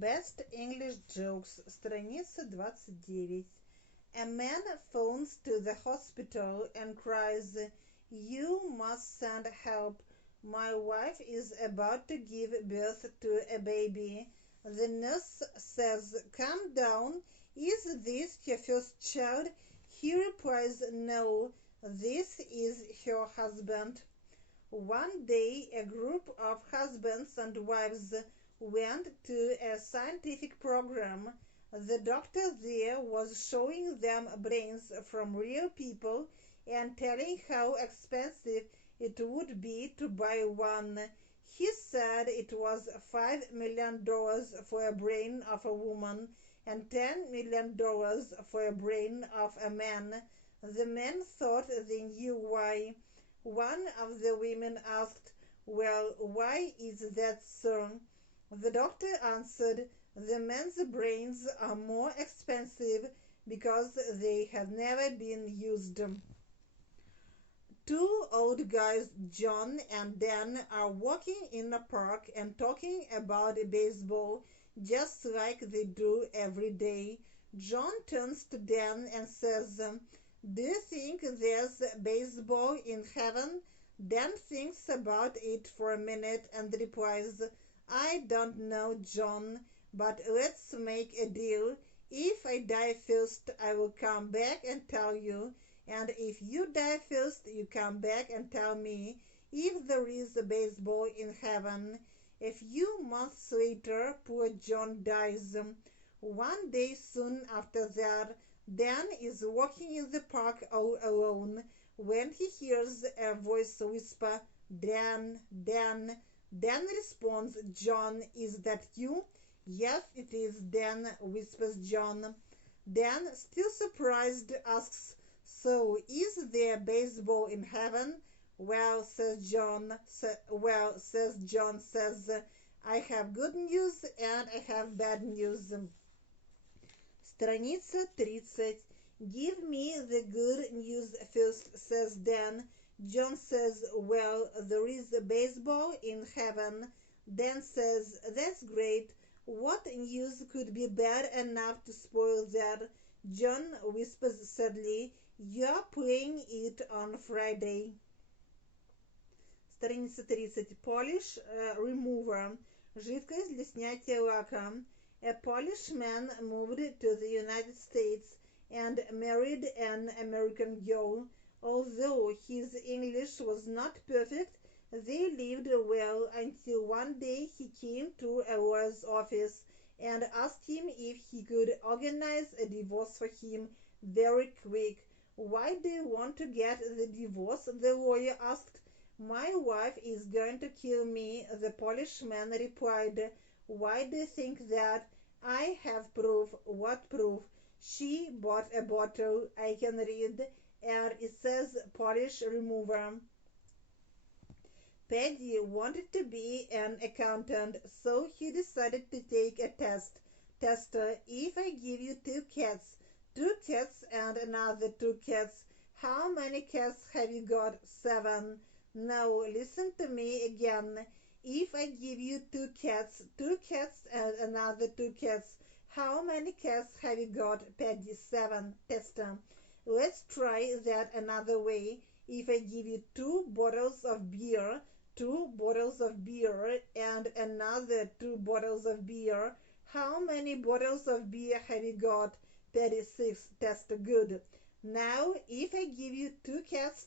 Best English Jokes, страница 29. A man phones to the hospital and cries, "You must send help. My wife is about to give birth to a baby." The nurse says, "Calm down. Is this her first child?" He replies, "No, this is her husband." One day, a group of husbands and wives went to a scientific program. The doctor there was showing them brains from real people and telling how expensive it would be to buy one. He said it was $5 million for a brain of a woman and $10 million for a brain of a man. The men thought they knew why. One of the women asked, "Well, why is that, sir?" The doctor answered, "The men's brains are more expensive because they have never been used." Two old guys, John and Dan, are walking in a park and talking about baseball just like they do every day. John turns to Dan and says, "Do you think there's baseball in heaven?" Dan thinks about it for a minute and replies, "I don't know, John, but let's make a deal. If I die first, I will come back and tell you, and if you die first, you come back and tell me if there is a baseball in heaven." A few months later, poor John dies. One day soon after that, Dan is walking in the park all alone when he hears a voice whisper, "Dan, Dan." Dan responds, "John, is that you?" "Yes, it is, Dan," whispers John. Dan, still surprised, asks, "So is there baseball in heaven?" "Well," says John, says, "I have good news and I have bad news." Страница 30. "Give me the good news first," says Dan. John says, "Well, there is a baseball in heaven." Dan says, "That's great. What news could be bad enough to spoil that?" John whispers sadly, "You're playing it on Friday." Страница 30. Polish remover. Жидкость для снятия лака. A Polish man moved to the United States and married an American girl. Although his English was not perfect, they lived well until one day he came to a lawyer's office and asked him if he could organize a divorce for him very quick. "Why do you want to get the divorce?" the lawyer asked. "My wife is going to kill me," the Polish man replied. "Why do you think that?" "I have proof." "What proof?" "She bought a bottle. I can read, and it says Polish remover." Paddy wanted to be an accountant, so he decided to take a test. Tester: "If I give you two cats and another two cats, how many cats have you got?" "7. "Now listen to me again. If I give you two cats and another two cats, how many cats have you got?" Paddy: 7. Tester: "Let's try that another way. If I give you two bottles of beer and another two bottles of beer, how many bottles of beer have you got?" Paddy: 6. Tester: "Good. Now if I give you two cats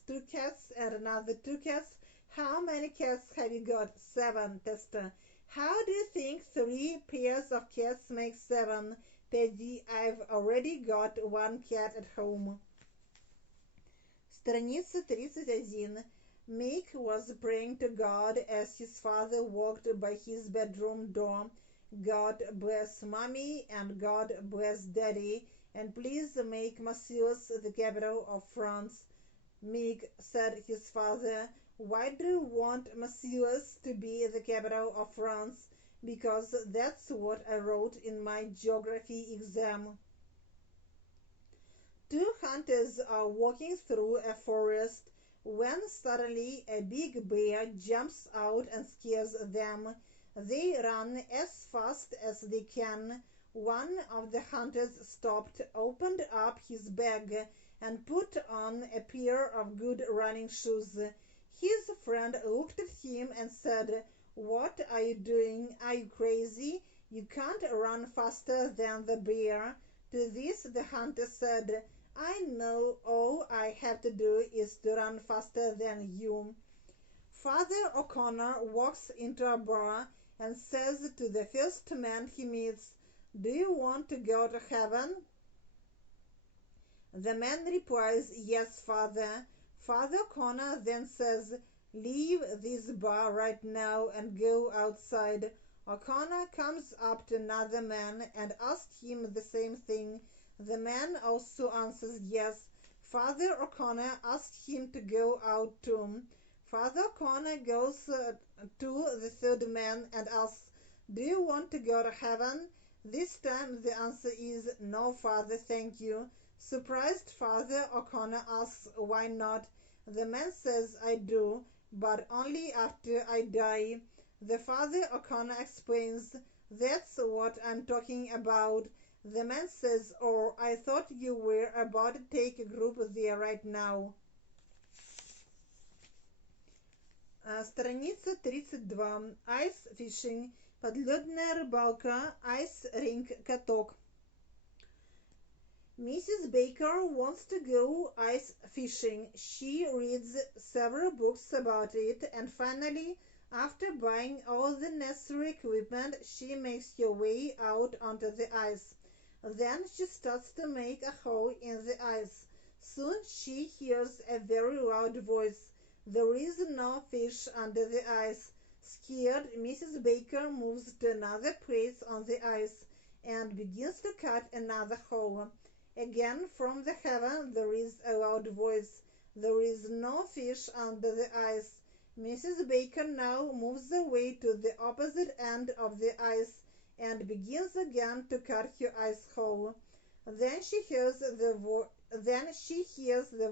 and another two cats, how many cats have you got?" 7. Tester: "How do you think 3 pairs of cats make 7? Paddy: "I've already got one cat at home." Страница 31. Mick was praying to God as his father walked by his bedroom door. "God bless Mommy and God bless Daddy, and please make Marseilles the capital of France." "Mick," said his father, "why do you want Marseilles to be the capital of France?" "Because that's what I wrote in my geography exam." Two hunters are walking through a forest when suddenly a big bear jumps out and scares them. They run as fast as they can. One of the hunters stopped, opened up his bag, and put on a pair of good running shoes. His friend looked at him and said, "What are you doing? Are you crazy? You can't run faster than the bear." To this the hunter said, "I know all I have to do is to run faster than you." Father O'Connor walks into a bar and says to the first man he meets, "Do you want to go to heaven?" The man replies, "Yes, Father." Father O'Connor then says, "Leave this bar right now and go outside." O'Connor comes up to another man and asks him the same thing. The man also answers yes. Father O'Connor asks him to go out too. Father O'Connor goes to the third man and asks, "Do you want to go to heaven?" This time the answer is, "No, Father, thank you." Surprised, Father O'Connor asks, "Why not?" The man says, "I do, but only after I die." The Father O'Connor explains, "That's what I'm talking about." The man says, "Oh, I thought you were about to take a group there right now." Страница 32. Ice fishing. Подледная рыбалка. Ice rink каток. Mrs. Baker wants to go ice fishing. She reads several books about it, and finally, after buying all the necessary equipment, she makes her way out onto the ice. Then she starts to make a hole in the ice. Soon she hears a very loud voice. There is no fish under the ice. Scared, Mrs. Baker moves to another place on the ice and begins to cut another hole. Again, from the heaven, there is a loud voice. There is no fish under the ice. Mrs. Baker now moves away to the opposite end of the ice and begins again to cut her ice hole. Then she hears the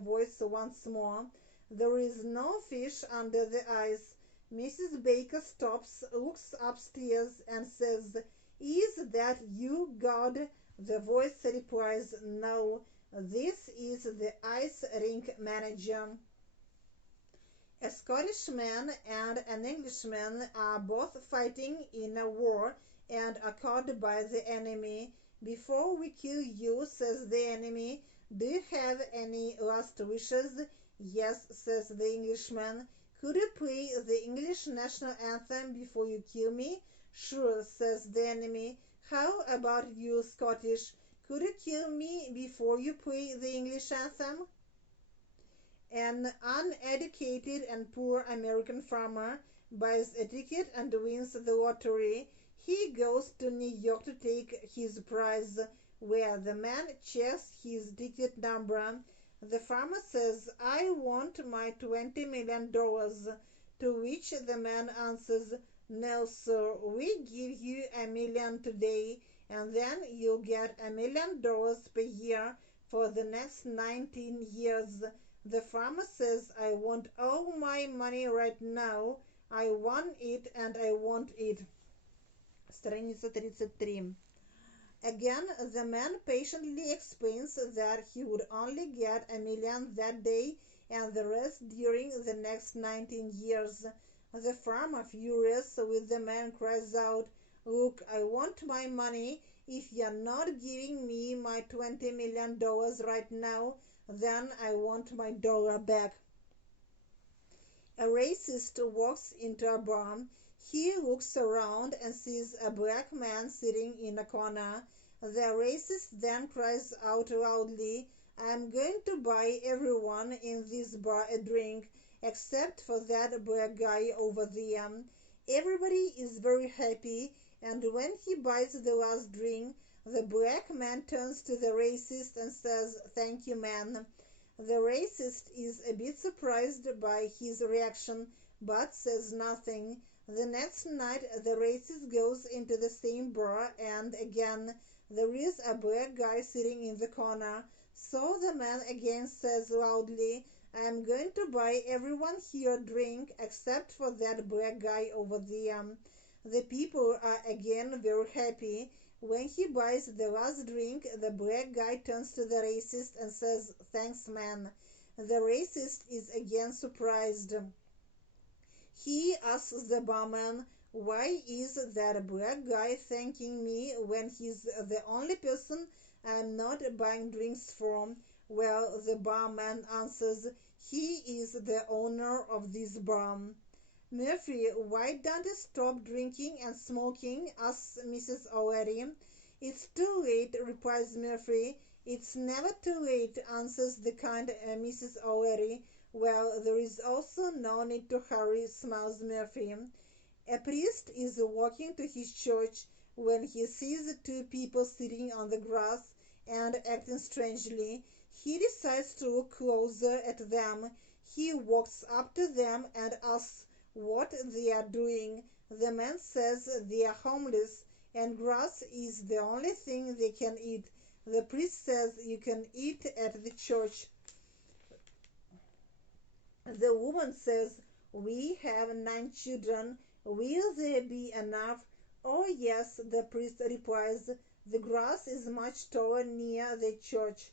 voice once more. There is no fish under the ice. Mrs. Baker stops, looks upstairs, and says, "Is that you, God?" The voice replies, "No, this is the ice rink manager." A Scottish man and an Englishman are both fighting in a war and are caught by the enemy. "Before we kill you," says the enemy, "do you have any last wishes?" "Yes," says the Englishman. "Could you play the English national anthem before you kill me?" "Sure," says the enemy. "How about you, Scottish? Could you kill me before you play the English anthem?" An uneducated and poor American farmer buys a ticket and wins the lottery. He goes to New York to take his prize, where the man checks his ticket number. The farmer says, "I want my $20 million, to which the man answers, "No, sir, we give you $1 million today, and then you'll get $1 million per year for the next 19 years. The farmer says, "I want all my money right now. I want it and I want it." Страница 33. Again, the man patiently explains that he would only get $1 million that day and the rest during the next 19 years. The farmer, furious with the man, cries out, "Look, I want my money. If you're not giving me my $20 million right now, then I want my dollar back." A racist walks into a bar. He looks around and sees a black man sitting in a corner. The racist then cries out loudly, "I'm going to buy everyone in this bar a drink, except for that black guy over there." Everybody is very happy, and when he buys the last drink, the black man turns to the racist and says, "Thank you, man." The racist is a bit surprised by his reaction, but says nothing. The next night, the racist goes into the same bar, and again, there is a black guy sitting in the corner. So the man again says loudly, "I'm going to buy everyone here a drink except for that black guy over there." The people are again very happy. When he buys the last drink, the black guy turns to the racist and says, "Thanks, man." The racist is again surprised. He asks the barman, "Why is that black guy thanking me when he's the only person I'm not buying drinks from?" Well, the barman answers, "He is the owner of this bar." "Murphy, why don't you stop drinking and smoking?" asks Mrs. O'Leary. "It's too late," replies Murphy. "It's never too late," answers the kind Mrs. O'Leary. "Well, there is also no need to hurry," smiles Murphy. A priest is walking to his church when he sees two people sitting on the grass and acting strangely. He decides to look closer at them. He walks up to them and asks what they are doing. The man says they are homeless and grass is the only thing they can eat. The priest says you can eat at the church. The woman says, "We have 9 children. Will there be enough?" "Oh, yes," the priest replies. "The grass is much taller near the church."